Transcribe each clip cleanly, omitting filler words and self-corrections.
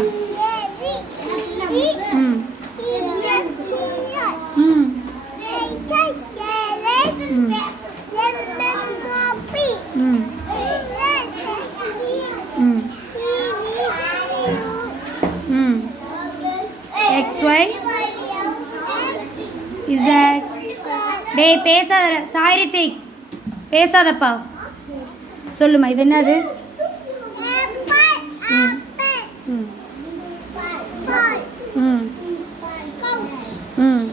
சொல்லுப்பா. ம் ம் ம் ம் ம் XY Z. டேய் பேசாத சாய்ரித்திக், பேசாதப்பா. சொல்லுமா, இது என்னது? ம் ம் ம் ம்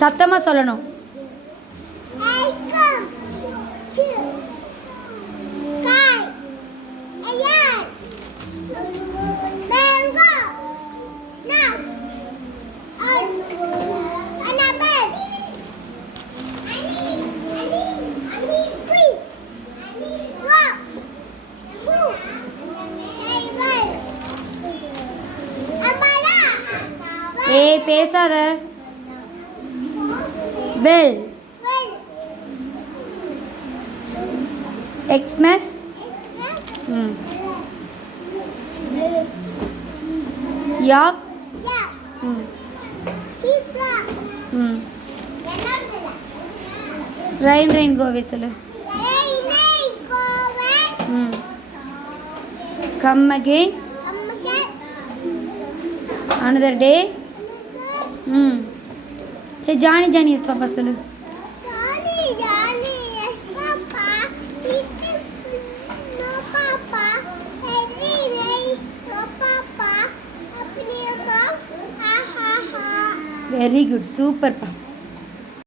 சத்தமாக சொல்லணும். ஏய் பேசாத. வெல் எக்ஸ்மஸ். ம் யாக். ம் ம் ரெயின் கோவே சொல்லு. ம் கம் அகெயின் another day. ம் சரி ஜானி எஸ் பாப்பா சொல்லு. வெரி குட், சூப்பர்ப்பா.